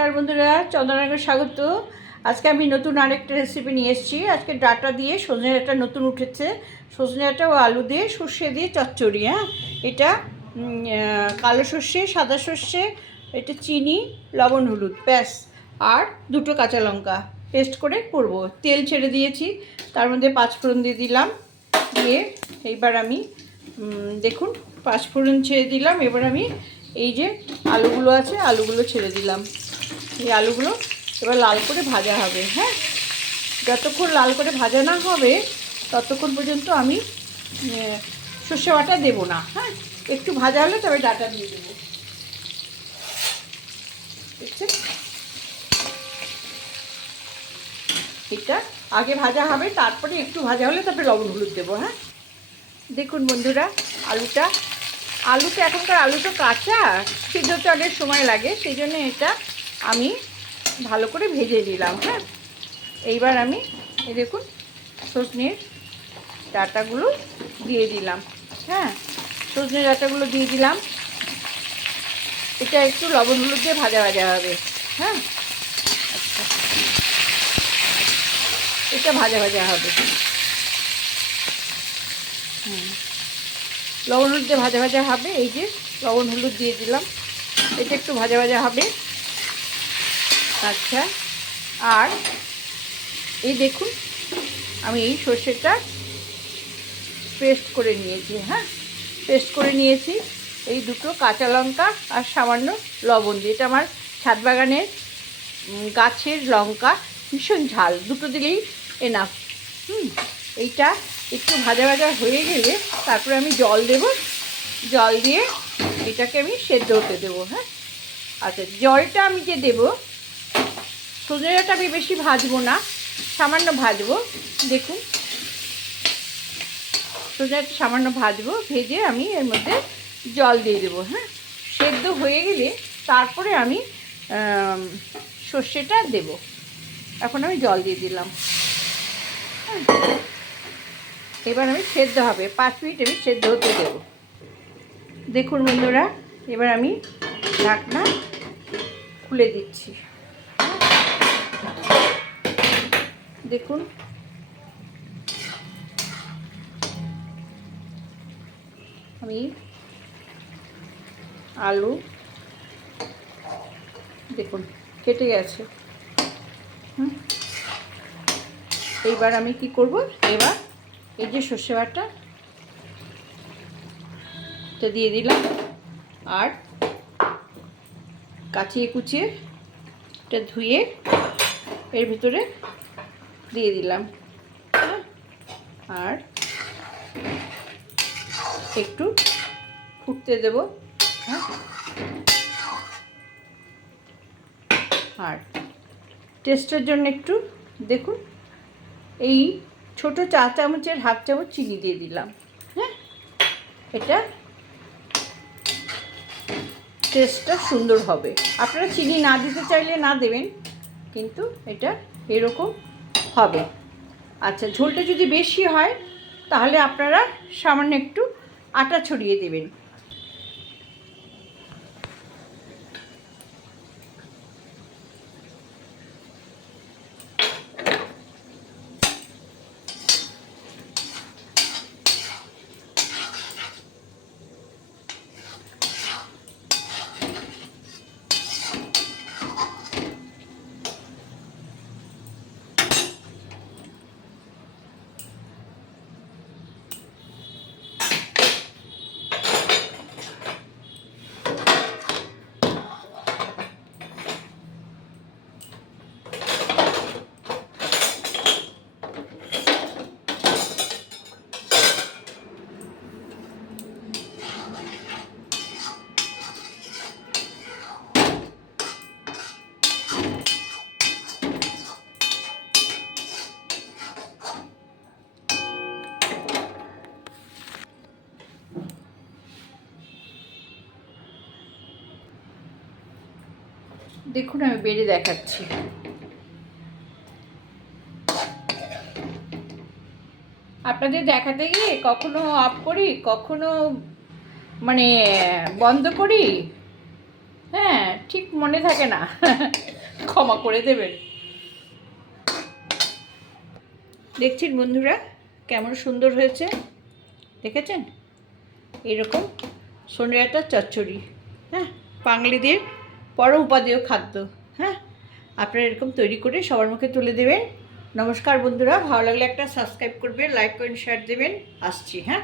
নমস্কার বন্ধুরা চন্দ্রনগর স্বাগত। আজকে আমি নতুন আরেকটা রেসিপি নিয়ে এসেছি। আজকে ডাটা দিয়ে সজনে ডাঁটা নতুন উঠেছে। সজনে ডাঁটা ও আলু দিয়ে সর্ষে দিয়ে চচ্চড়ি হ্যাঁ? এটা কালো সর্ষে, সাদা সর্ষে, এটা চিনি, লবণ, হলুদ, ব্যাস। আর দুটো কাঁচা লঙ্কা পেস্ট করে করব। তেল ছেড়ে দিয়েছি, তার মধ্যে পাঁচফোড়ন দিয়ে দিলাম। দিয়ে এইবার আমি দেখুন, পাঁচফোড়ন ছেড়ে দিলাম। এবার আমি এই যে আলুগুলো আছে, আলুগুলো ছেড়ে দিলাম। এই আলুগুলো এবার লাল করে ভাজা হবে হ্যাঁ? যতক্ষণ লাল করে ভাজা না হবে, ততক্ষণ পর্যন্ত আমি সর্ষে বাটা দেবো না হ্যাঁ? একটু ভাজা হলে তবে ডাটা দিয়ে দেবো। দেখছেন? এটা আগে ভাজা হবে, তারপরে একটু ভাজা হলে তারপরে লবণ হলুদ দেবো হ্যাঁ? দেখুন বন্ধুরা, আলুটা আলুটা এখনকার আলু তো কাঁচা, সিদ্ধ হতে অনেক সময় লাগে, সেই জন্য এটা আমি ভালো করে ভেজে দিলাম হ্যাঁ? এইবার আমি, এই দেখুন, সজনের ডাটাগুলো দিয়ে দিলাম হ্যাঁ? সজনের ডাটাগুলো দিয়ে দিলাম। এটা একটু লবণ হলুদ দিয়ে ভাজা ভাজা হবে হ্যাঁ? আচ্ছা। এটা ভাজা ভাজা হবে। হুম। লবণ হলুদ দিয়ে ভাজা ভাজা হবে, এই যে লবণ হলুদ দিয়ে দিলাম। এটা একটু ভাজা ভাজা হবে। আচ্ছা আর এই দেখুন, আমি এই সর্ষেটা পেস্ট করে নিয়েছি হ্যাঁ? পেস্ট করে নিয়েছি এই দুটো কাঁচা লঙ্কা আর সামান্য লবণ দিয়ে। এটা আমার ছাদ বাগানের গাছের লঙ্কা, ভীষণ ঝাল, দুটো দিলেই এনাফ হুম? এইটা একটু ভাজা ভাজা হয়ে গেলে তারপরে আমি জল দেব, জল দিয়ে এটাকে আমি সেদ্ধ হতে দেবো হ্যাঁ? আচ্ছা জলটা আমি যে দেবো সজনেটা আমি বেশি ভাজবো না, সামান্য ভাজবো, দেখুন। সজনেটা সামান্য ভাজবো, ভেজে আমি এর মধ্যে জল দিয়ে দেবো হ্যাঁ? সেদ্ধ হয়ে গেলে তারপরে আমি, সর্ষেটা দেব। এখন আমি জল দিয়ে দিলাম। হ্যাঁ? এবার আমি সেদ্ধ হবে, পাঁচ মিনিট আমি সেদ্ধ হতে দেব। দেখুন বন্ধুরা, এবার আমি ঢাকনা খুলে দিচ্ছি। দেখুন। আমি আলু দেখুন, কেটে গেছে। এইবার আমি কি করব? এবার এই যে সর্ষে বাটা দিয়ে দিলাম। আর কাচিয়ে কুচিয়ে এটা ধুয়ে এর ভিতরে দিয়ে দিলাম? আর একটু ফুটতে দেব। হ্যাঁ। আর টেস্টের জন্য একটু দেখুন, এই ছোট চা চামচের হাফ চামচ চিনি দিয়ে দিলাম। হ্যাঁ। এটা টেস্টটা সুন্দর হবে। আপনারা চিনি না দিতে চাইলে না দেবেন, কিন্তু এটা এরকম হবে। আচ্ছা ঝোলটা যদি বেশি হয় তাহলে আপনারা সামান্য একটু আটা ছড়িয়ে দেবেন। দেখুন, আমি বেড়ে দেখাচ্ছি। আপনাদের দেখাতে গিয়ে কখনো অফ করি, কখনো মানে বন্ধ করি? হ্যাঁ ঠিক মনে থাকে না। ক্ষমা করে দেবেন। দেখছেন বন্ধুরা, কেমন সুন্দর হয়েছে? দেখেছেন? এরকম সোনিয়াটা চচ্চড়ি হ্যাঁ বাঙালিদের পরম উপাদেয় খাদ্য হ্যাঁ? আপনারা এরকম তৈরি করে সবার মুখে তুলে দেবেন। নমস্কার বন্ধুরা, ভালো লাগলে একটা সাবস্ক্রাইব করবেন লাইক করেন শেয়ার দেবেন। আসছি হ্যাঁ?